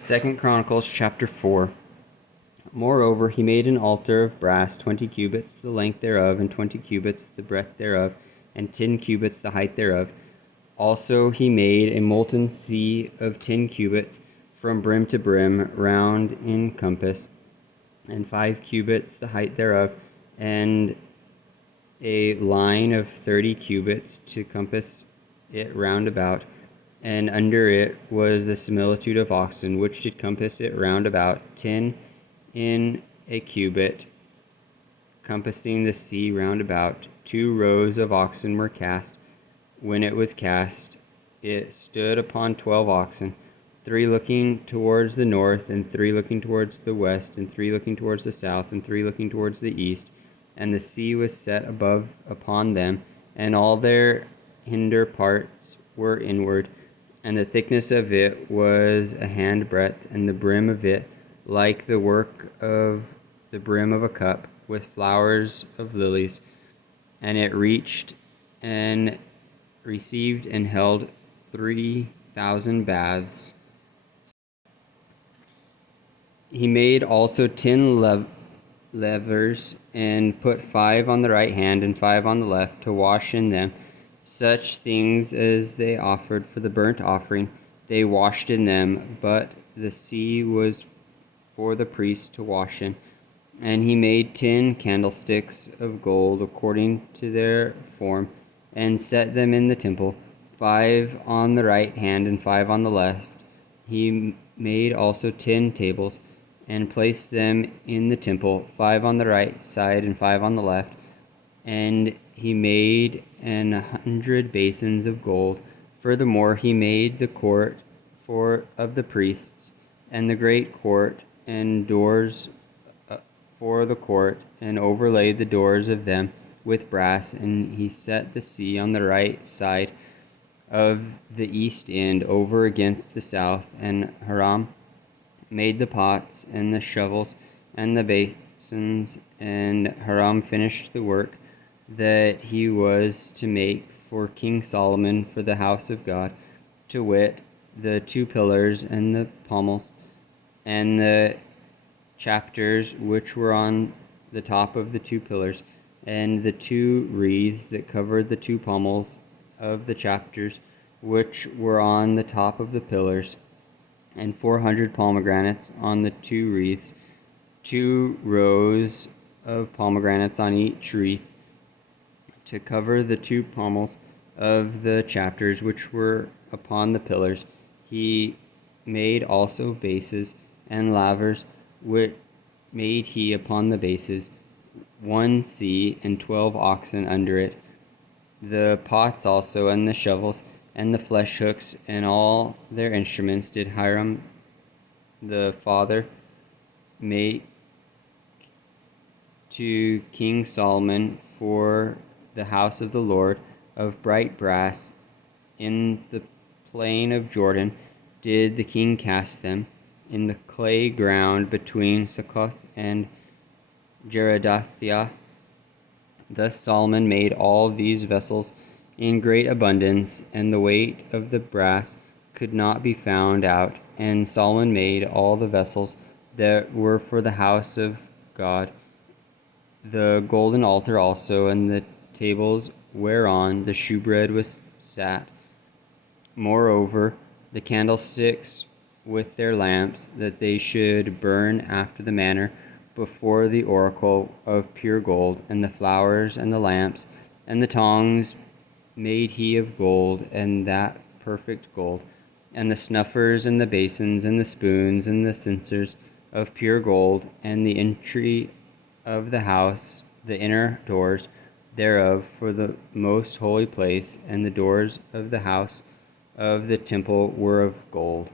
2 Chronicles chapter 4. Moreover, he made an altar of brass, 20 cubits the length thereof, and 20 cubits the breadth thereof, and 10 cubits the height thereof. Also he made a molten sea of 10 cubits from brim to brim, round in compass, and 5 cubits the height thereof, and a line of 30 cubits to compass it round about. And under it was the similitude of oxen, which did compass it round about, 10 in a cubit, compassing the sea round about. 2 rows of oxen were cast. When it was cast, it stood upon 12 oxen, 3 looking towards the north, and 3 looking towards the west, and 3 looking towards the south, and 3 looking towards the east. And the sea was set above upon them, and all their hinder parts were inward. And the thickness of it was a handbreadth, and the brim of it like the work of the brim of a cup, with flowers of lilies. And it reached and received and held 3,000 baths. He made also 10 levers, and put 5 on the right hand and 5 on the left, to wash in them such things as they offered for the burnt offering. They washed in them, but the sea was for the priests to wash in. And he made 10 candlesticks of gold according to their form, and set them in the temple, 5 on the right hand and 5 on the left. He made also 10 tables, and placed them in the temple, 5 on the right side and 5 on the left. And he made 100 basins of gold. Furthermore, he made the court of the priests, and the great court, and doors for the court, and overlaid the doors of them with brass. And he set the sea on the right side of the east end, over against the south. And Hiram made the pots and the shovels and the basins, and Hiram finished the work that he was to make for King Solomon for the house of God, to wit, the 2 pillars and the pommels, and the chapters which were on the top of the 2 pillars, and the 2 wreaths that covered the 2 pommels of the chapters which were on the top of the pillars, and 400 pomegranates on the 2 wreaths, 2 rows of pomegranates on each wreath, to cover the 2 pommels of the chapters which were upon the pillars. He made also bases and lavers, which made he upon the bases, 1 sea and 12 oxen under it. The pots also, and the shovels, and the flesh hooks, and all their instruments did Hiram the father make to King Solomon for the house of the Lord, of bright brass. In the plain of Jordan did the king cast them, in the clay ground between Succoth and Jeredathah. Thus Solomon made all these vessels in great abundance, and the weight of the brass could not be found out. And Solomon made all the vessels that were for the house of God, the golden altar also, and the tables whereon the shewbread was sat. Moreover, the candlesticks with their lamps, that they should burn after the manner before the oracle of pure gold, and the flowers and the lamps, and the tongs made he of gold, and that perfect gold, and the snuffers and the basins and the spoons and the censers of pure gold, and the entry of the house, the inner doors thereof for the most holy place, and the doors of the house of the temple were of gold.